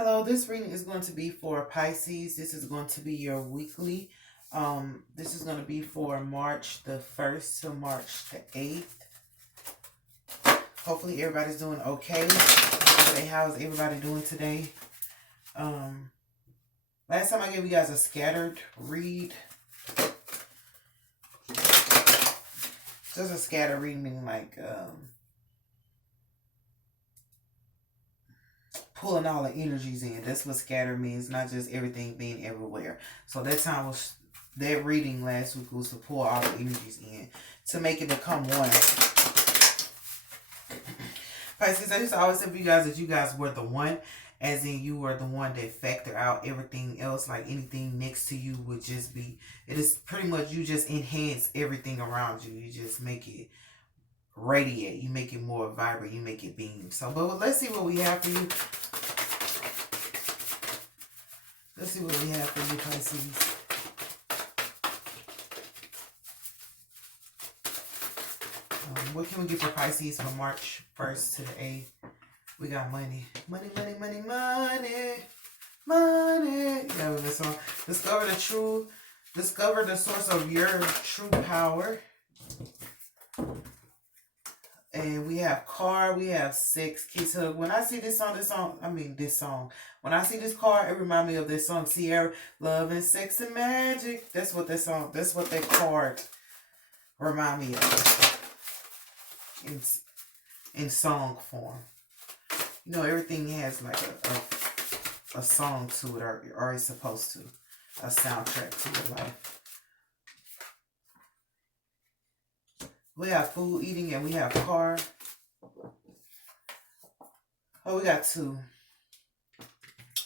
Hello, this reading is going to be for Pisces. This is going to be your weekly. This is going to be for March the 1st to March the 8th. Hopefully everybody's doing okay. How's everybody doing today? Last time I gave you guys a scattered read. Just a scattered read meaning like pulling all the energies in. That's what scatter means, not just everything being everywhere. So that reading last week was to pull all the energies in to make it become one. Pisces, I used to always tell you guys that you guys were the one, as in you were the one that factor out everything else. Like anything next to you would just be, it is pretty much you just enhance everything around you. You just make it radiate. You make it more vibrant. You make it beam. So, but let's see what we have for you. Let's see what we have for you, Pisces. What can we get for Pisces from March 1st to the 8th? We got money. Money, money, money, money. Money. Yeah, with this song. Discover the source of your true power. And we have car, we have sex, kiss, hug. When I see this song, when I see this card, it reminds me of this song, Sierra, Love and Sex and Magic. That's what that card remind me of in song form. You know, everything has like a song to it, or it's supposed to. A soundtrack to your life. We have food, eating, and we have car. Oh, we got two.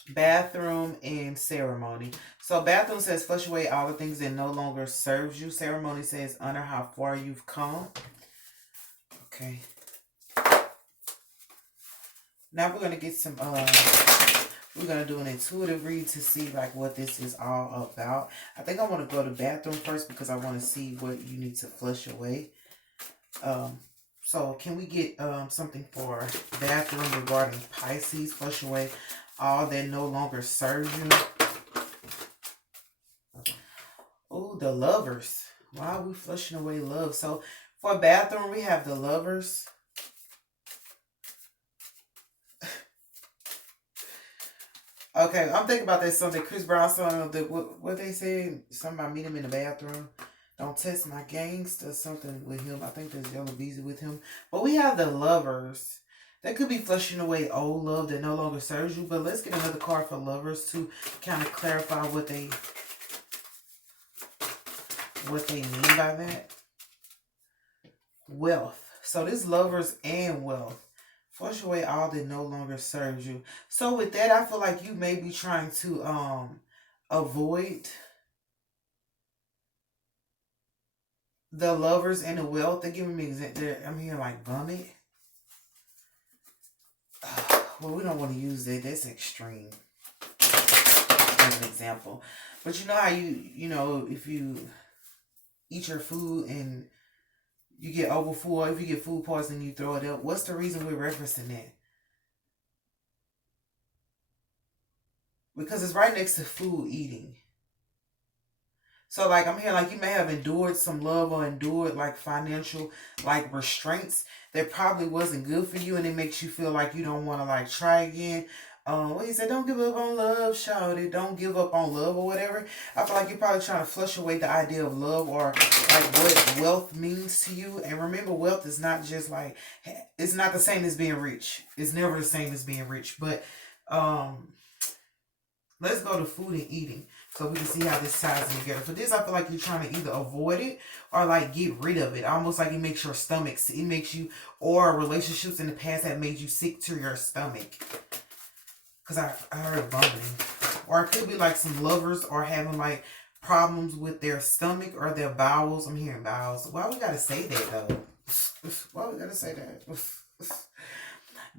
Bathroom and ceremony. So bathroom says flush away all the things that no longer serves you. Ceremony says honor how far you've come. Okay. Now we're going to get some, we're going to do an intuitive read to see like what this is all about. I think I want to go to bathroom first because I want to see what you need to flush away. So can we get something for bathroom regarding Pisces? Flush away all that no longer serves you. Oh, the Lovers. Why are we flushing away love? So for bathroom, we have the Lovers. Okay, I'm thinking about that song, that Chris Brown song, what they said, something about meet him in the bathroom. Don't test my gangster, something with him. I think there's Yellow Beezy with him. But we have the Lovers. That could be flushing away old love that no longer serves you. But let's get another card for Lovers to kind of clarify what they mean by that. Wealth. So this Lovers and wealth. Flush away all that no longer serves you. So with that, I feel like you may be trying to avoid the Lovers and the wealth. They're giving me I'm hearing like vomit. Well, we don't want to use that. That's extreme. As an example. But you know how you know, if you eat your food and you get overfull, if you get food poisoning, you throw it up. What's the reason we're referencing that? Because it's right next to food eating. So like I'm hearing like you may have endured some love or endured like financial like restraints that probably wasn't good for you, and it makes you feel like you don't want to like try again. What he said, don't give up on love, shawty. Don't give up on love or whatever. I feel like you're probably trying to flush away the idea of love or like what wealth means to you. And remember, wealth is not just like, it's not the same as being rich. It's never the same as being rich. But let's go to food and eating so we can see how this ties in together. For this, I feel like you're trying to either avoid it or like get rid of it. Almost like it makes your stomach, it makes you, or relationships in the past that made you sick to your stomach. Because I heard vomiting. Or it could be like some lovers are having like problems with their stomach or their bowels. I'm hearing bowels. Why we gotta say that though? Why we gotta say that?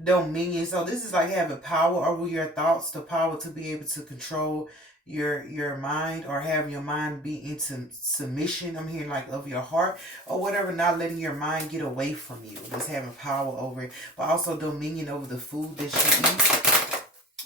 Dominion. So this is like having power over your thoughts, the power to be able to control your mind, or having your mind be into submission. I'm hearing like of your heart or whatever, not letting your mind get away from you. Just having power over it, but also dominion over the food that you eat.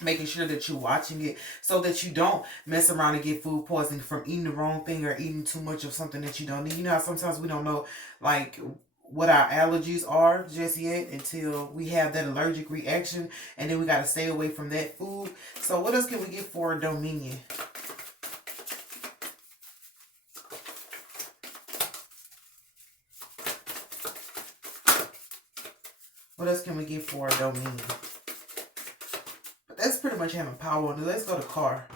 making sure that you're watching it so that you don't mess around and get food poisoning from eating the wrong thing or eating too much of something that you don't need. You know how sometimes we don't know like what our allergies are just yet until we have that allergic reaction, and then we got to stay away from that food. So what else can we get for Dominion? What else can we get for Dominion? But that's pretty much having power on it. Let's go to car.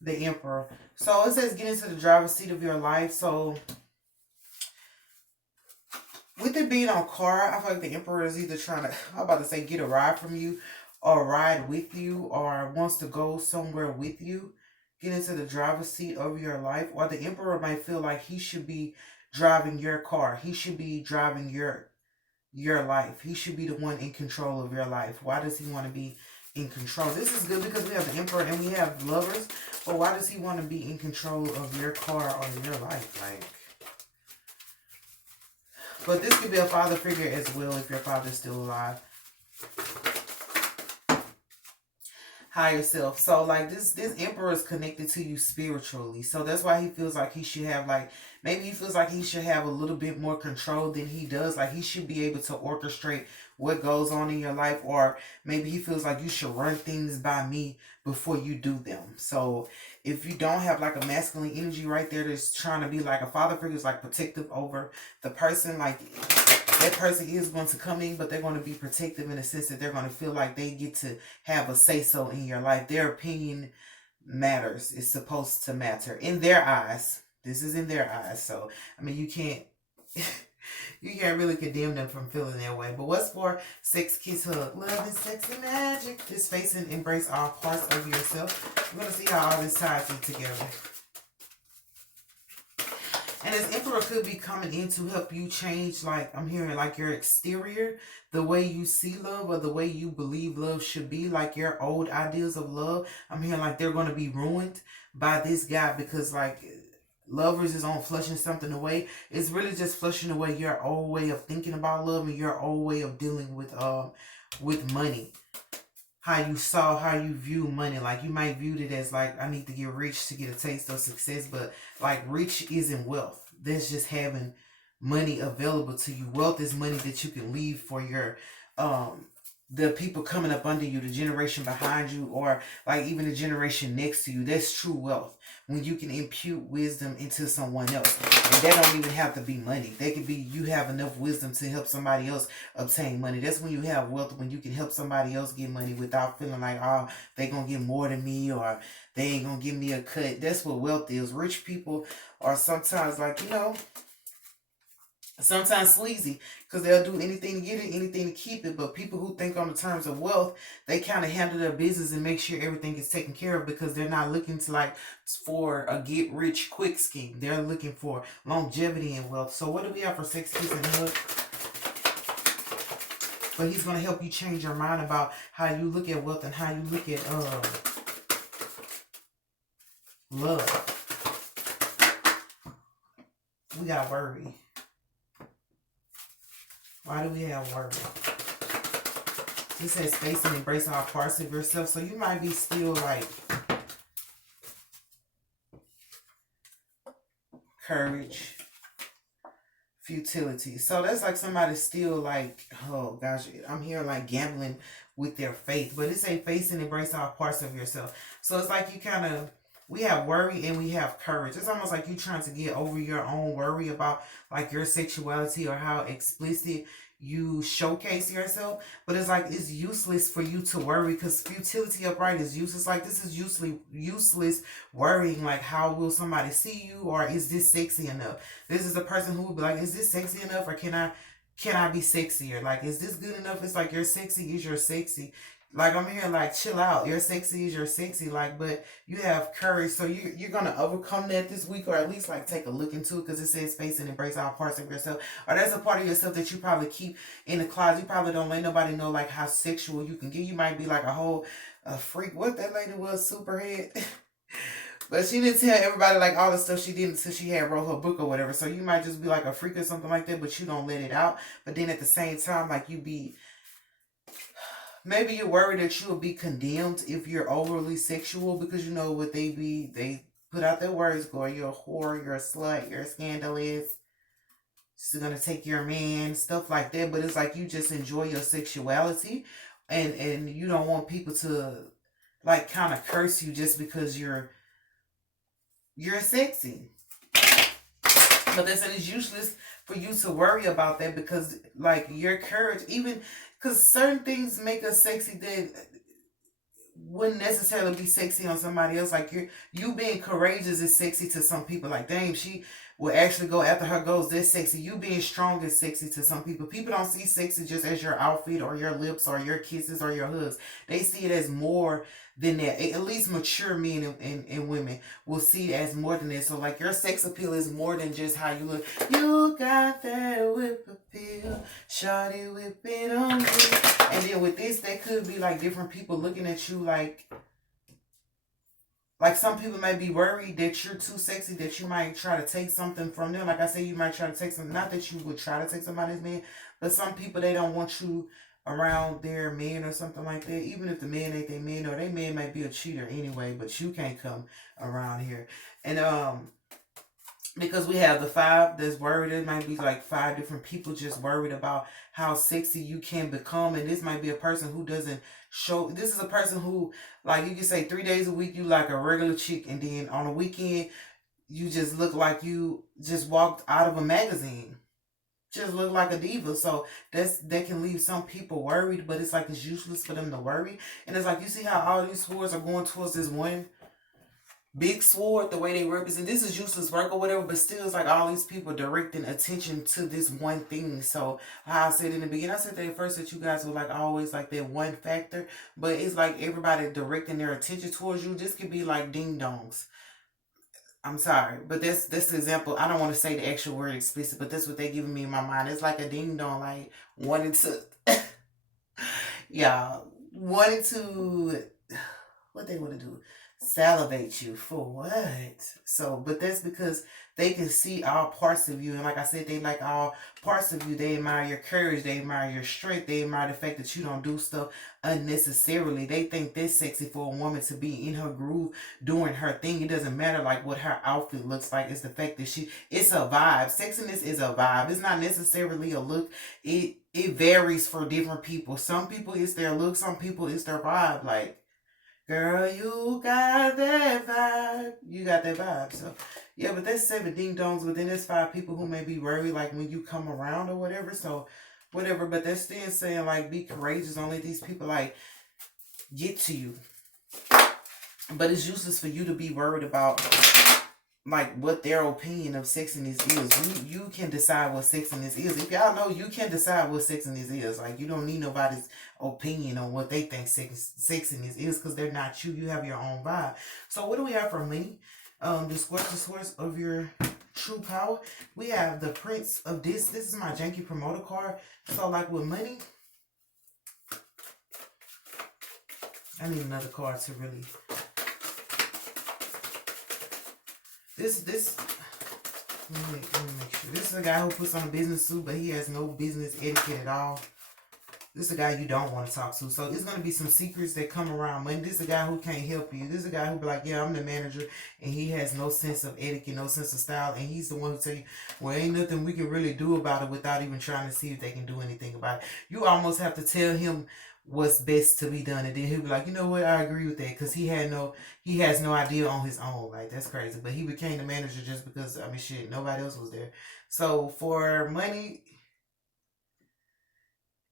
The Emperor. So it says get into the driver's seat of your life. So with it being on car, I feel like the Emperor is either trying to, I'm about to say, get a ride from you or ride with you or wants to go somewhere with you. Get into the driver's seat of your life. Or the Emperor might feel like he should be driving your car. He should be driving your life. He should be the one in control of your life. Why does he want to be in control? This is good because we have the Emperor and we have Lovers. But why does he want to be in control of your car or your life? Like, but this could be a father figure as well if your father's still alive. Higher self. So like this Emperor is connected to you spiritually. So that's why he feels like he should have like, maybe he feels like he should have a little bit more control than he does. Like he should be able to orchestrate what goes on in your life, or maybe he feels like you should run things by me before you do them. So if you don't have like a masculine energy right there that's trying to be like a father figure, is like protective over the person, like that person is going to come in, but they're going to be protective in the sense that they're going to feel like they get to have a say-so in your life. Their opinion matters. It's supposed to matter in their eyes. This is in their eyes. So, I mean, you can't you can't really condemn them from feeling that way. But what's for sex, kiss, hug? Love is sex and magic. Just face and embrace all parts of yourself. We're going to see how all this ties in together. And this Emperor could be coming in to help you change, like, I'm hearing, like, your exterior, the way you see love or the way you believe love should be, like your old ideas of love. I'm hearing, like, they're going to be ruined by this guy because, like, Lovers is on flushing something away. It's really just flushing away your old way of thinking about love and your old way of dealing with money. How you view money. Like you might view it as like, I need to get rich to get a taste of success, but like rich isn't wealth. That's just having money available to you. Wealth is money that you can leave for your the people coming up under you, the generation behind you, or like even the generation next to you. That's true wealth. When you can impute wisdom into someone else. And that don't even have to be money. They could be you have enough wisdom to help somebody else obtain money. That's when you have wealth, when you can help somebody else get money without feeling like, oh, they gonna get more than me or they ain't gonna give me a cut. That's what wealth is. Rich people are sometimes like, sometimes sleazy because they'll do anything to get it, anything to keep it. But people who think on the terms of wealth, they kind of handle their business and make sure everything is taken care of because they're not looking to like for a get rich quick scheme. They're looking for longevity and wealth. So what do we have for sex, kiss, and hug? But he's going to help you change your mind about how you look at wealth and how you look at love. We got worry. Why do we have worry? This says face and embrace all parts of yourself. So you might be still like courage, futility. So that's like somebody still like, oh gosh, I'm hearing like gambling with their faith. But it's a face and embrace all parts of yourself. So it's like you kind of, we have worry and we have courage. It's almost like you trying to get over your own worry about like your sexuality or how explicit you showcase yourself. But it's like it's useless for you to worry because futility upright is useless. Like this is useless worrying like how will somebody see you or is this sexy enough? This is a person who will be like, is this sexy enough or can I be sexier? Like is this good enough? It's like you're sexy is your sexy. Like I'm here, like chill out. You're sexy is your sexy, like, but you have courage, so you're gonna overcome that this week, or at least like take a look into it, because it says face and embrace all parts of yourself. Or there's a part of yourself that you probably keep in the closet. You probably don't let nobody know like how sexual you can get. You might be like a freak. What that lady was, Superhead. But she didn't tell everybody like all the stuff she did until she had wrote her book or whatever. So you might just be like a freak or something like that, but you don't let it out. But then at the same time, like you be Maybe you're worried that you will be condemned if you're overly sexual, because you know what they put out their words, going, you're a whore, you're a slut, you're scandalous, she's gonna take your man, stuff like that. But it's like you just enjoy your sexuality, and you don't want people to like kind of curse you just because you're sexy. But that's, and it's useless for you to worry about that, because like your courage, even because certain things make us sexy that wouldn't necessarily be sexy on somebody else. Like you being courageous is sexy to some people. Like, damn, she will actually go after her goals. That's sexy. You being strong is sexy to some people. People don't see sexy just as your outfit or your lips or your kisses or your hugs. They see it as more than that. At least mature men and women will see it as more than that. So like your sex appeal is more than just how you look. You got that whip appeal, shawty whip it on me. And then with this, that could be like different people looking at you like some people may be worried that you're too sexy, that you might try to take something from them. Like I say, you might try to take something. Not that you would try to take somebody's man, but some people, they don't want you around their man or something like that. Even if the man ain't their man, or their man might be a cheater anyway, but you can't come around here. And because we have the five that's worried, it might be like five different people just worried about how sexy you can become. And this might be a person who doesn't show. This is a person who, like, you can say 3 days a week you like a regular chick, and then on a weekend you just look like you just walked out of a magazine, just look like a diva. So that can leave some people worried, but it's like it's useless for them to worry. And it's like, you see how all these swords are going towards this one big sword, the way they represent this is useless work or whatever, but still it's like all these people directing attention to this one thing. So how I said in the beginning, I said that at first that you guys were like always like that one factor, but it's like everybody directing their attention towards you. This could be like ding dongs. I'm sorry, but that's the example. I don't want to say the actual word explicit, but that's what they giving me in my mind. It's like a ding dong, like wanting to yeah, wanting to, what they want to do, salivate you for what? So, but that's because they can see all parts of you, and like I said, they like all parts of you. They admire your courage, they admire your strength, they admire the fact that you don't do stuff unnecessarily. They think that's sexy for a woman to be in her groove doing her thing. It doesn't matter like what her outfit looks like. It's the fact that it's a vibe. Sexiness is a vibe. It's not necessarily a look. It varies for different people. Some people it's their look, some people it's their vibe. Like, girl, you got that vibe. You got that vibe. So, yeah, but that's seven ding dongs. But then there's five people who may be worried, like when you come around or whatever. So, whatever. But they're still saying, like, be courageous. Don't let these people, like, get to you. But it's useless for you to be worried about like what their opinion of sexiness is. You can decide what sexiness is. If y'all know, you can decide what sexiness is. Like, you don't need nobody's opinion on what they think sexiness is, because they're not you. You have your own vibe. So what do we have for money? The source of your true power. We have the Prince of this. This is my janky promoter card. So like with money, I need another card to really. This let me make sure. This is a guy who puts on a business suit, but he has no business etiquette at all. This is a guy you don't want to talk to. So it's going to be some secrets that come around money. This is a guy who can't help you. This is a guy who be like, yeah, I'm the manager. And he has no sense of etiquette, no sense of style. And he's the one who tell you, well, ain't nothing we can really do about it, without even trying to see if they can do anything about it. You almost have to tell him what's best to be done. And then he'll be like, you know what, I agree with that. Because he has no idea on his own. Like, that's crazy. But he became the manager just because, I mean, shit, nobody else was there. So for money,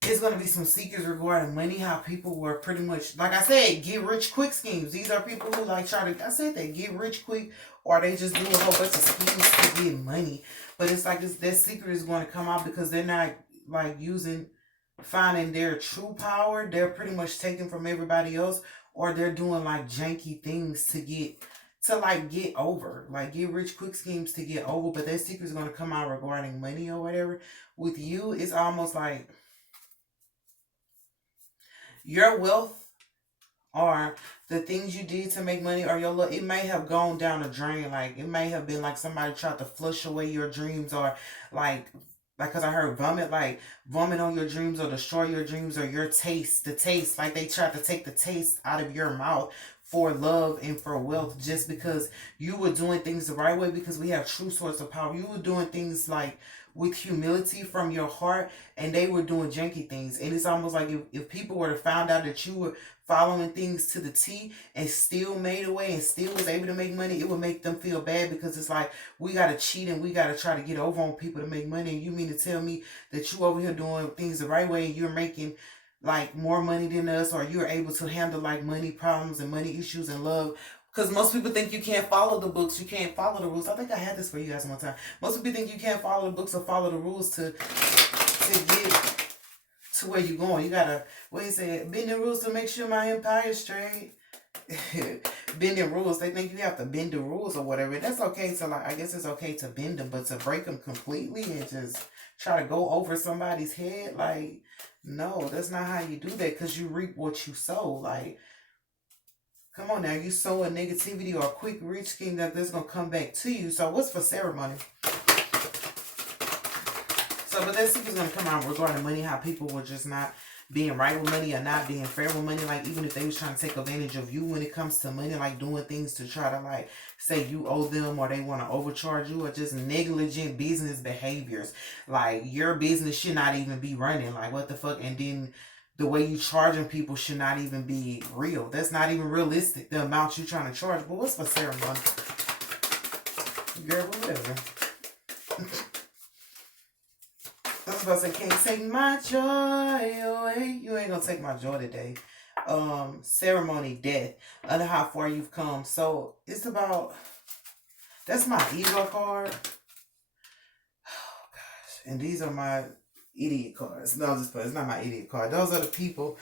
it's going to be some secrets regarding money, how people were pretty much, like I said, get rich quick schemes. These are people who like try to, I said they get rich quick, or they just do a whole bunch of schemes to get money. But it's like that secret is going to come out because they're not like finding their true power. They're pretty much taking from everybody else, or they're doing like janky things to get over, like get rich quick schemes to get over. But that secret is going to come out regarding money or whatever. With you, it's almost like your wealth, or the things you did to make money, or your look, it may have gone down the drain. Like, it may have been like somebody tried to flush away your dreams, or like Like, cause I heard vomit, like vomit on your dreams or destroy your dreams or your taste, the taste, like they tried to take the taste out of your mouth for love and for wealth, just because you were doing things the right way, because we have true source of power. You were doing things like with humility from your heart, and they were doing janky things. And it's almost like if people were to find out that you were following things to the T and still made a way and still was able to make money, it would make them feel bad, because it's like we gotta cheat and we gotta try to get over on people to make money. And you mean to tell me that you over here doing things the right way and you're making like more money than us, or you're able to handle like money problems and money issues and love? Because most people think you can't follow the books, you can't follow the rules. I think I had this for you guys one time. Most people think you can't follow the books or follow the rules to get to where you're going. You gotta, what he said, bend the rules to make sure my empire is straight. Bending rules, they think you have to bend the rules or whatever. That's okay to, like, I guess it's okay to bend them, but to break them completely and just try to go over somebody's head, like, no, that's not how you do that, because you reap what you sow. Like, come on now, you sow a negativity or a quick rich scheme that's gonna come back to you. So what's for ceremony? So, but that secret's gonna come out regarding money, how people were just not being right with money or not being fair with money. Like, even if they was trying to take advantage of you when it comes to money, like doing things to try to like say you owe them, or they want to overcharge you, or just negligent business behaviors. Like, your business should not even be running. Like, what the fuck? And then the way you charging people should not even be real. That's not even realistic, the amount you trying to charge. But what's for ceremony? Girl, whatever. I was about to say, can't take my joy away. You ain't gonna take my joy today. Ceremony, death, under how far you've come. So it's about, that's my ego card. Oh gosh. And these are my idiot cards. No, just it's not my idiot card. Those are the people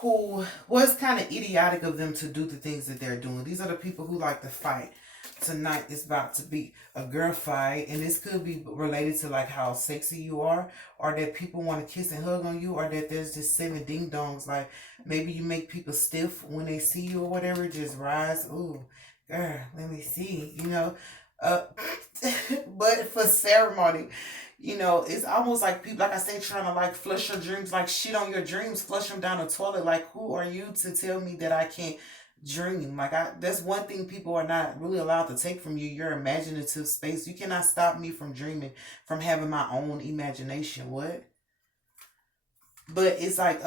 who was kind of idiotic of them to do the things that they're doing. These are the people who like to fight. Tonight is about to be a girl fight, and this could be related to like how sexy you are, or that people want to kiss and hug on you, or that there's just 7 ding dongs. Like, maybe you make people stiff when they see you or whatever. Just rise, ooh, girl, let me see, you know. Uh, but for ceremony, you know, it's almost like people, like I said, trying to like flush your dreams, like shit on your dreams, flush them down the toilet. Like, who are you to tell me that I can't dream? Like, that's one thing people are not really allowed to take from you, your imaginative space. You cannot stop me from dreaming, from having my own imagination. What? But it's like,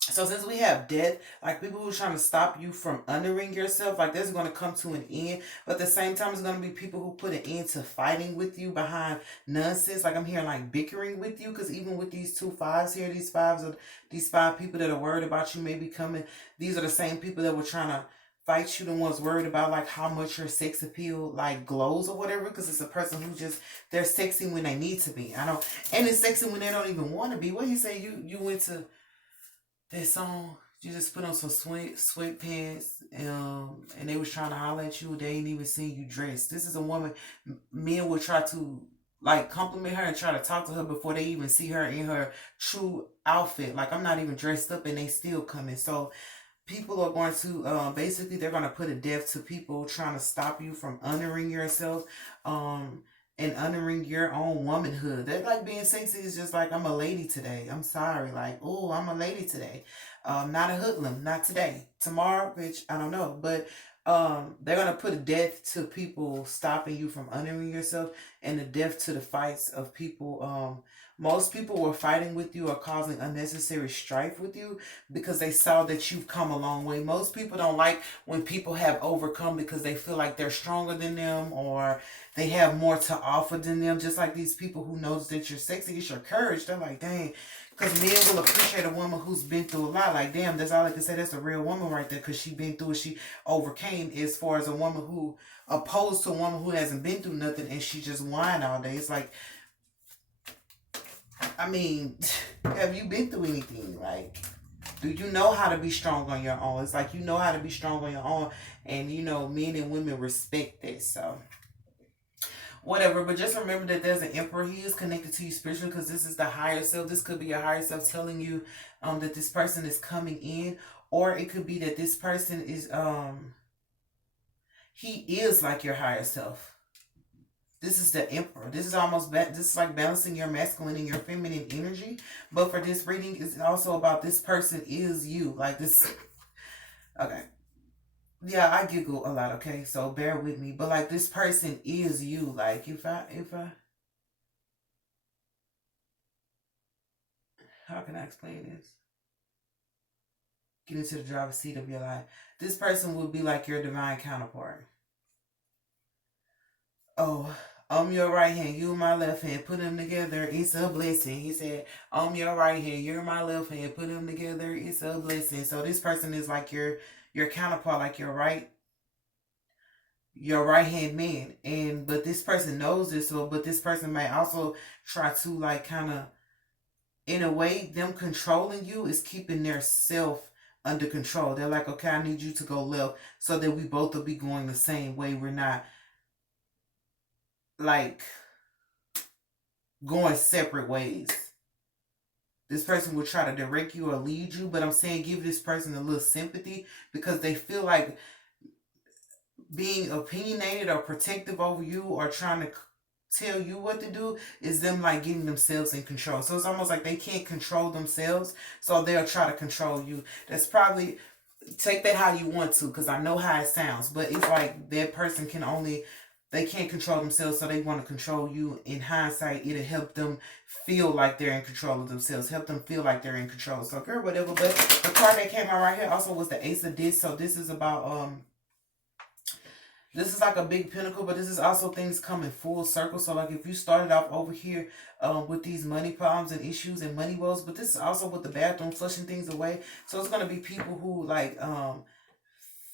so since we have death, like people who are trying to stop you from honoring yourself, like this is going to come to an end. But at the same time, it's going to be people who put an end to fighting with you behind nonsense. Like, I'm hearing like bickering with you, because even with these 2 5s here, these 5 people that are worried about you maybe coming. These are the same people that were trying to fight you, the ones worried about like how much your sex appeal like glows or whatever, because it's a person who just, they're sexy when they need to be. I know, and it's sexy when they don't even want to be. What you say? You went to that song, you just put on some sweatpants, and they was trying to holler at you. They ain't even seen you dressed. This is a woman. Men would try to like compliment her and try to talk to her before they even see her in her true outfit. Like, I'm not even dressed up, and they still coming. So people are going to basically, they're going to put a death to people trying to stop you from honoring yourself, and honoring your own womanhood. That like being sexy is just like, I'm a lady today. I'm sorry. Like, oh, I'm a lady today. Not a hoodlum. Not today. Tomorrow, bitch, I don't know. But they're gonna put a death to people stopping you from honoring yourself, and a death to the fights of people. Most people were fighting with you or causing unnecessary strife with you because they saw that you've come a long way. Most people don't like when people have overcome, because they feel like they're stronger than them, or they have more to offer than them. Just like these people who knows that you're sexy, it's your courage. They're like, dang, because men will appreciate a woman who's been through a lot. Like, damn, that's all I can say. That's a real woman right there, because she been through it. She overcame. As far as a woman who, opposed to a woman who hasn't been through nothing and she just whine all day. It's like, I mean, have you been through anything? Like, do you know how to be strong on your own? It's like, you know how to be strong on your own, and you know, men and women respect that. So whatever, but just remember that there's an emperor. He is connected to you spiritually, because this is the higher self. This could be your higher self telling you that this person is coming in, or it could be that this person is he is like your higher self. This is the emperor. This is almost this is like balancing your masculine and your feminine energy. But for this reading, it's also about this person is you. Like this. Okay. Yeah, I giggle a lot. Okay, so bear with me. But like this person is you. Like if I how can I explain this? Get into the driver's seat of your life. This person will be like your divine counterpart. Oh, I'm your right hand, you my left hand. Put them together, it's a blessing. He said, I'm your right hand, you're my left hand. Put them together, it's a blessing. So this person is like your counterpart, like your right hand man. And but this person knows this, so but this person may also try to like kind of in a way, them controlling you is keeping their self under control. They're like, okay, I need you to go left so that we both will be going the same way. We're not like going separate ways. This person will try to direct you or lead you, but I'm saying give this person a little sympathy because they feel like being opinionated or protective over you or trying to tell you what to do is them like getting themselves in control. So it's almost like they can't control themselves, so they'll try to control you. That's probably take that how you want to because I know how it sounds, but it's like that person can only they can't control themselves, so they want to control you. In hindsight, it'll help them feel like they're in control of themselves, help them feel like they're in control. So girl, whatever. But the card that came out right here also was the Ace of Discs. So this is about this is like a big pinnacle, but this is also things coming full circle. So like if you started off over here with these money problems and issues and money woes, but this is also with the bathroom flushing things away. So it's gonna be people who like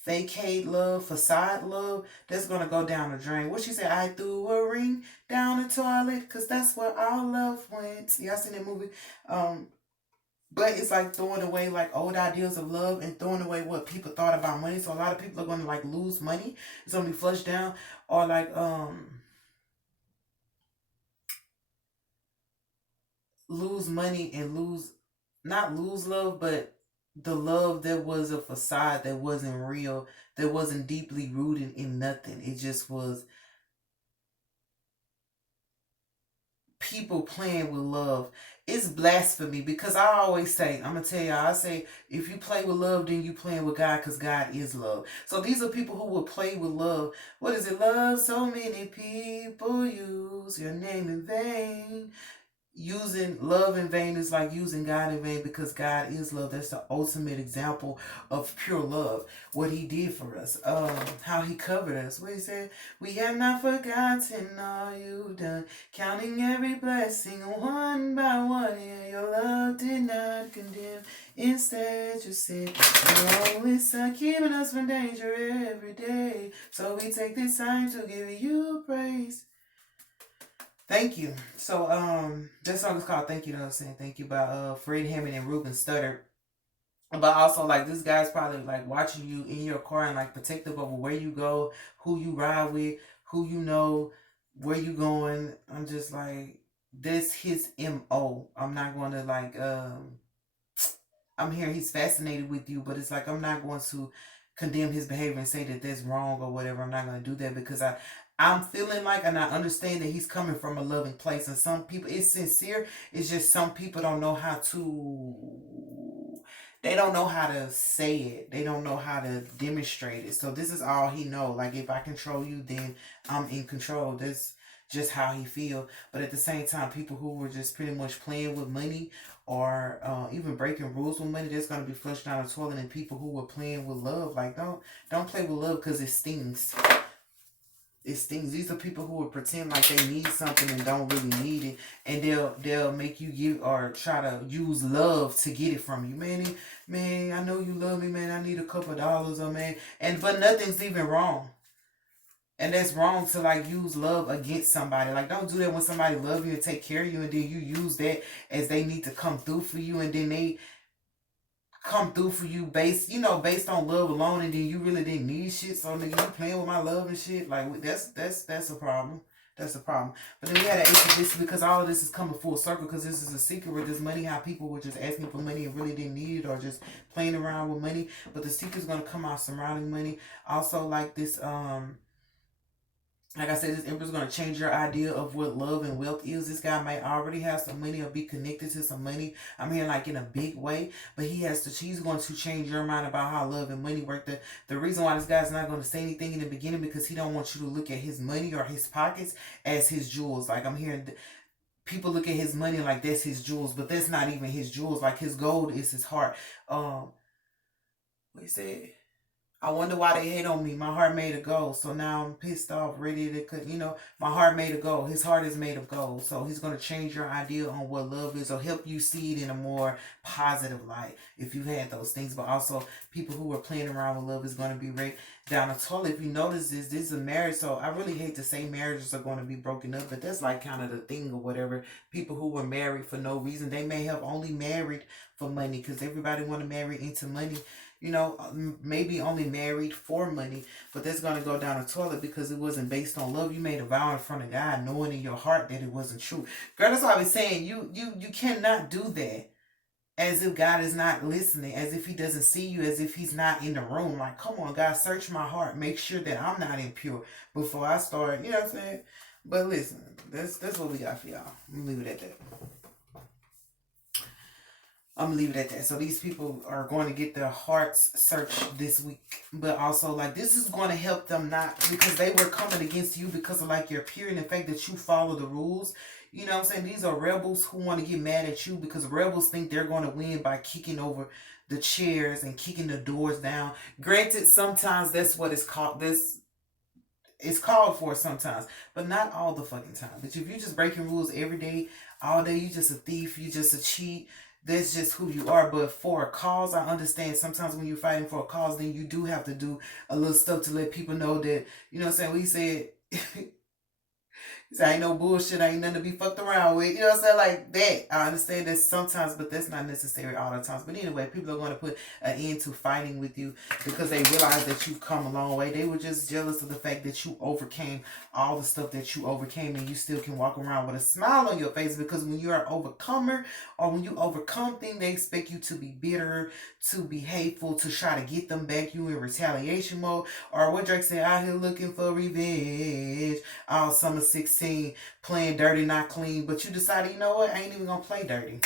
vacate love, facade love, that's gonna go down the drain. What she said, I threw a ring down the toilet, cause that's where our love went. Y'all seen that movie? Um but it's like throwing away like old ideals of love and throwing away what people thought about money. So a lot of people are gonna like lose money. It's gonna be flushed down or like lose money and lose not lose love, but the love that was a facade that wasn't real, that wasn't deeply rooted in nothing. It just was people playing with love. It's blasphemy because I always say, I'm gonna tell y'all, I say if you play with love, then you playing with God because God is love. So these are people who will play with love. What is it? Love, so many people use your name in vain. Using love in vain is like using God in vain because God is love. That's the ultimate example of pure love. What he did for us, how he covered us. What he said, we have not forgotten all you've done, counting every blessing one by one. Yeah, your love did not condemn. Instead, you said, your only son keeping us from danger every day. So we take this time to give you praise. Thank you. So that song is called Thank You, know what I'm saying? Thank You by Fred Hammond and Ruben Studdard. But also like this guy's probably like watching you in your car and like protective over where you go, who you ride with, who you know, where you going. I'm just like this his MO. I'm not gonna like I'm here. He's fascinated with you, but it's like I'm not going to condemn his behavior and say that that's wrong or whatever. I'm not going to do that because I'm feeling like and I understand that he's coming from a loving place. And some people, it's sincere. It's just some people don't know how to. They don't know how to say it. They don't know how to demonstrate it. So this is all he know. Like if I control you, then I'm in control. That's just how he feel. But at the same time, people who were just pretty much playing with money or even breaking rules with money, that's gonna be flushed down the toilet. And people who were playing with love, like don't play with love because it stings. It stings. These are people who will pretend like they need something and don't really need it, and they'll make you give or try to use love to get it from you, man. I know you love me, man. I need a couple of dollars, or man, and but nothing's even wrong. And that's wrong to like use love against somebody. Like don't do that when somebody love you and take care of you and then you use that as they need to come through for you and then they come through for you based on love alone and then you really didn't need shit. So nigga, you playing with my love and shit. Like that's a problem. That's a problem. But then we had an ace of this because all of this is coming full circle because this is a secret with this money, how people were just asking for money and really didn't need it or just playing around with money. But the secret's gonna come out surrounding money. Also like this Like I said, this Emperor's going to change your idea of what love and wealth is. This guy might already have some money or be connected to some money. I'm here like in a big way, but he's going to change your mind about how love and money work. The reason why this guy's not going to say anything in the beginning because he don't want you to look at his money or his pockets as his jewels. Like I'm hearing people look at his money like that's his jewels, but that's not even his jewels. Like his gold is his heart. What he said? I wonder why they hate on me. My heart made of gold. So now I'm pissed off, ready to cut. My heart made of gold. His heart is made of gold. So he's going to change your idea on what love is or help you see it in a more positive light if you've had those things. But also, people who are playing around with love is going to be right down the toilet. If you notice this is a marriage. So I really hate to say marriages are going to be broken up, but that's like kind of the thing or whatever. People who were married for no reason, they may have only married for money because everybody want to marry into money. Maybe only married for money, but that's going to go down the toilet because it wasn't based on love. You made a vow in front of God knowing in your heart that it wasn't true. Girl, that's why I was saying you cannot do that as if God is not listening, as if he doesn't see you, as if he's not in the room. Like, come on, God, search my heart. Make sure that I'm not impure before I start. You know what I'm saying? But listen, that's what we got for y'all. I'm going to leave it at that. I'm gonna leave it at that. So these people are going to get their hearts searched this week, but also like this is going to help them not because they were coming against you because of like your purity and the fact that you follow the rules. You know what I'm saying? These are rebels who want to get mad at you because rebels think they're going to win by kicking over the chairs and kicking the doors down. Granted, sometimes that's what it's called. This it's called for sometimes, but not all the fucking time. But if you're just breaking rules every day, all day, you just a thief, you just a cheat. That's just who you are. But for a cause, I understand sometimes when you're fighting for a cause, then you do have to do a little stuff to let people know that, you know what I'm saying? We said, ain't no bullshit, ain't nothing to be fucked around with. You know what I'm saying? Like that. I understand that sometimes, but that's not necessary all the times. But anyway, people are going to put an end to fighting with you because they realize that you've come a long way. They were just jealous of the fact that you overcame all the stuff that you overcame and you still can walk around with a smile on your face because when you're an overcomer or when you overcome things, they expect you to be bitter, to be hateful, to try to get them back. You in retaliation mode. Or what Drake said, out here looking for revenge all summer 16, playing dirty, not clean. But you decided, you know what? I ain't even gonna play dirty.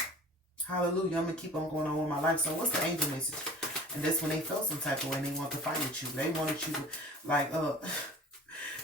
Hallelujah. I'm gonna keep on going on with my life. So what's the angel message? And that's when they felt some type of way and they want to fight with you. They wanted you to like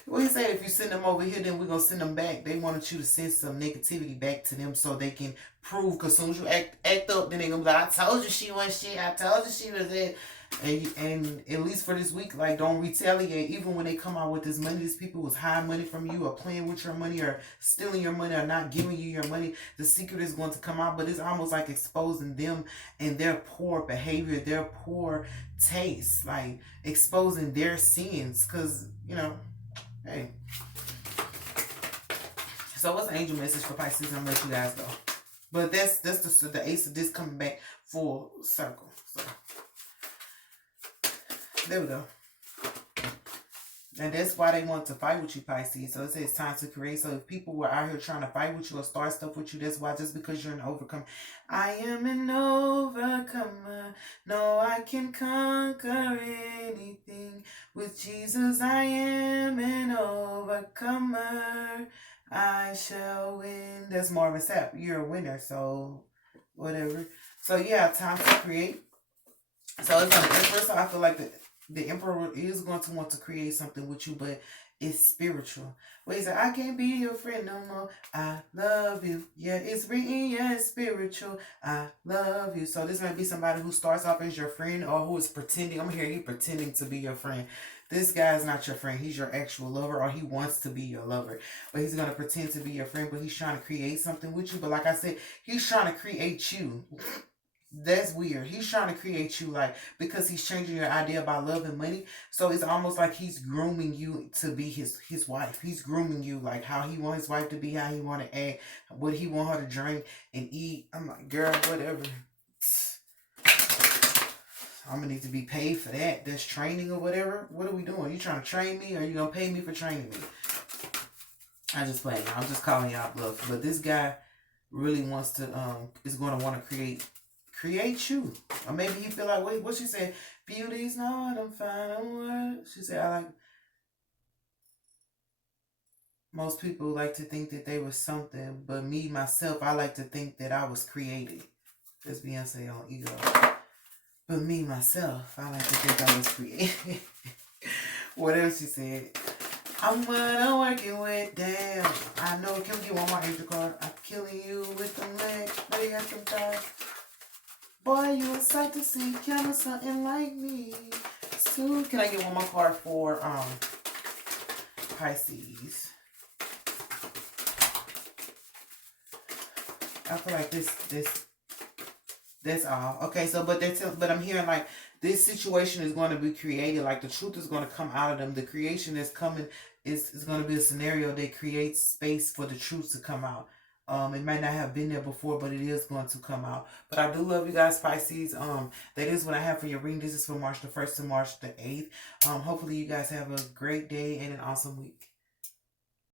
what he said, if you send them over here, then we're gonna send them back. They wanted you to send some negativity back to them so they can prove, because as soon as you act up, then they gonna be like, I told you she was shit, I told you she was it. And at least for this week, like, don't retaliate. Even when they come out with this money, these people was hiding money from you or playing with your money or stealing your money or not giving you your money. The secret is going to come out, but it's almost like exposing them and their poor behavior, their poor taste, like exposing their sins. Because, hey. So what's the angel message for Pisces? I'm gonna let you guys go. But that's the ace of this coming back full circle. So there we go. And that's why they want to fight with you, Pisces. So it says it's time to create. So if people were out here trying to fight with you or start stuff with you, that's why, just because you're an overcomer. I am an overcomer. No, I can conquer anything. With Jesus, I am an overcomer. I shall win. That's Marvin Sapp. You're a winner, so whatever. So yeah, time to create. So it's on the Emperor. So I feel like the Emperor is going to want to create something with you, but it's spiritual. Where he said, I can't be your friend no more. I love you. Yeah, it's written, yeah, it's spiritual. I love you. So this might be somebody who starts off as your friend or who is pretending. I'm here, he pretending to be your friend. This guy is not your friend. He's your actual lover, or he wants to be your lover. But he's going to pretend to be your friend, but he's trying to create something with you. But like I said, he's trying to create you. That's weird. He's trying to create you, like, because he's changing your idea about love and money. So it's almost like he's grooming you to be his wife. He's grooming you, like how he wants his wife to be, how he want to act, what he want her to drink and eat. I'm like, girl, whatever. I'm gonna need to be paid for that. That's training or whatever. What are we doing? You trying to train me, or you gonna pay me for training me? I just playing. I'm just calling y'all bluff. But this guy really wants to is going to want to create you. Or maybe he feel like, wait, what she said? Beauty's not what I'm finding. What she said, I like. Most people like to think that they were something, but me, myself, I like to think that I was created. That's Beyonce on Ego. But me, myself, I like to think I was created. What else she said? I'm what I'm working with, damn. I know, can we get one more angel card? I'm killing you with them legs, but you got some thighs. Boy, you a sight to see, kind of something like me. So, can I get one more card for Pisces? I feel like that's all. Okay, so but I'm hearing like this situation is going to be created. Like the truth is going to come out of them. The creation that's coming is going to be a scenario that creates space for the truth to come out. It might not have been there before, but it is going to come out. But I do love you guys, Pisces. That is what I have for your reading. This is from March the 1st to March the 8th. Hopefully you guys have a great day and an awesome week.